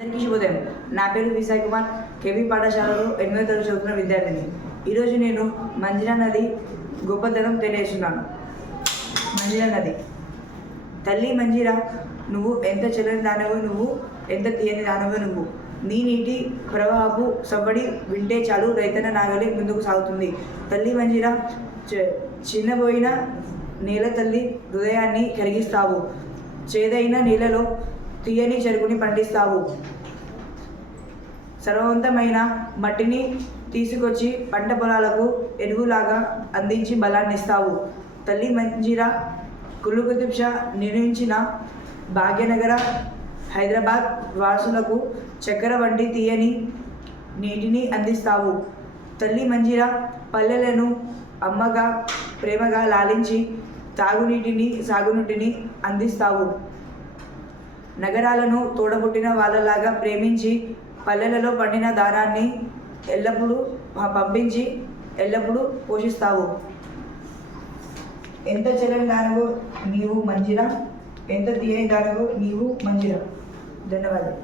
అందరికీ శుభోదయం. నా పేరు వి సాయి కుమార్. కేవీ పాఠశాలలో 8వ తరగతి చదువుతున్న విద్యార్థిని. ఈరోజు నేను మంజిరా నది గొప్పతనం తెలియజేస్తున్నాను. మంజిరా నది. తల్లి మంజిరా, నువ్వు ఎంత చల్లని దానవో, నువ్వు ఎంత తీయని దానవో, నువ్వు నీ నీటి ప్రవాహపు సవ్వడి వింటే చాలు రైతన్న నాగలి ముందుకు సాగుతుంది. తల్లి మంజిరా, చిన్నబోయిన నేల తల్లి హృదయాన్ని కరిగిస్తావు. చేదైన నీళ్ళలో తీయని చెరుకుని పండిస్తావు. సర్వవంతమైన మట్టిని తీసుకొచ్చి పంట పొలాలకు ఎరువులాగా అందించి బలాన్ని ఇస్తావు. తల్లి మంజిరా, కుల్లు కుతుబ్ షా నిర్మించిన భాగ్యనగర హైదరాబాద్ వాసులకు చక్కెర వంటి తీయని నీటిని అందిస్తావు. తల్లి మంజిరా, పల్లెలను అమ్మగా ప్రేమగా లాలించి తాగునీటిని సాగునీటిని అందిస్తావు. నగరాలను తోడబుట్టిన వాళ్ళలాగా ప్రేమించి పల్లెలలో పండిన దారాన్ని ఎల్లప్పుడూ పంపించి ఎల్లప్పుడూ పోషిస్తావు. ఎంత చల్లని దానవో నీవు మంజిరా, ఎంత తీయని దానవో నీవు మంజిరా. ధన్యవాదాలు.